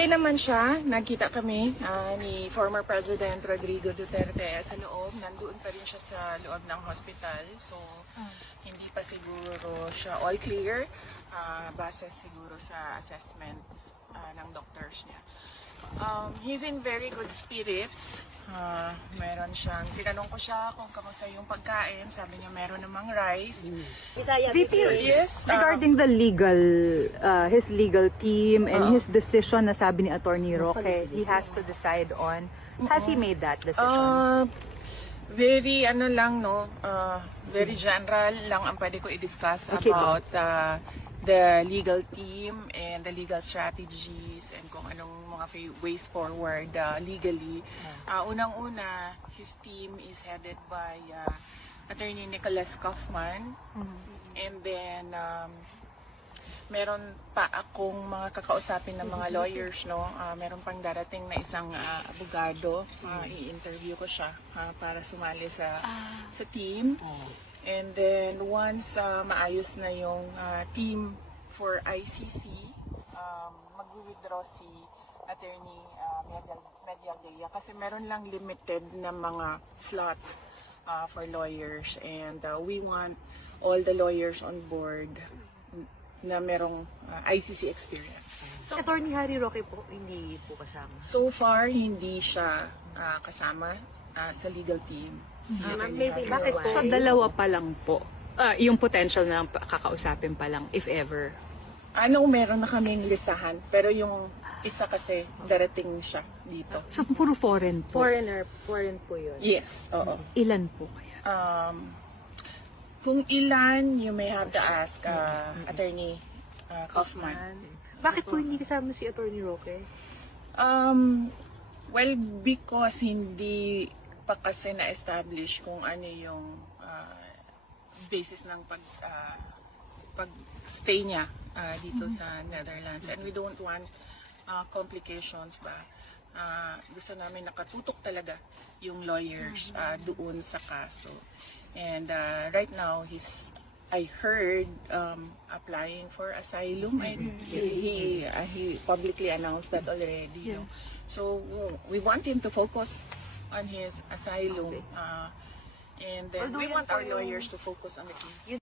Okay naman siya. Nagkita kami ni former President Rodrigo Duterte sa loob. Nandoon pa rin siya sa loob ng hospital. So, hindi pa siguro siya all clear. Base siguro sa assessments ng doctors niya. He's in very good spirits. Meron siyang, tinanong ko siya kung kamusta yung pagkain. Sabi niya meron namang rice. VP, Yes. regarding the his legal team and his decision na sabi ni Attorney Roque, he has to decide on. Has he made that decision? Very very general lang ang pwede ko i-discuss Okay. about the legal team and the legal strategies and kung anong mga ways forward legally. Unang-una, his team is headed by Attorney Nicholas Kaufman. And then meron pa akong mga kakausapin ng mga lawyers, no. Meron pang darating na isang abogado. I-interview ko siya para sumali sa team. And then once maayos na yung team for ICC, mag-withdraw si Attorney Medialdea kasi meron lang limited na mga slots for lawyers, and we want all the lawyers on board na merong ICC experience. So, Attorney Harry Roque po, hindi po kasama? So far, hindi siya kasama sa legal team. Bakit po? So, dalawa pa lang po. Yung potential na kakausapin pa lang, if ever. Meron na kaming listahan, pero yung isa kasi darating siya dito. So, puro foreign po. Foreign po yun. Yes, oo. Ilan po kaya? Kung ilan, you may have to ask Attorney Kaufman. Bakit po hindi kasama si Attorney Roque? Well, because hindi pa kasi na-establish kung ano yung basis ng pag-stay niya dito sa Netherlands. And we don't want complications ba. Gusto namin nakatutok talaga yung lawyers doon sa kaso. And right now, I heard applying for asylum. And he publicly announced that already. You know? So we want him to focus on his asylum. And then we want our lawyers to focus on the case.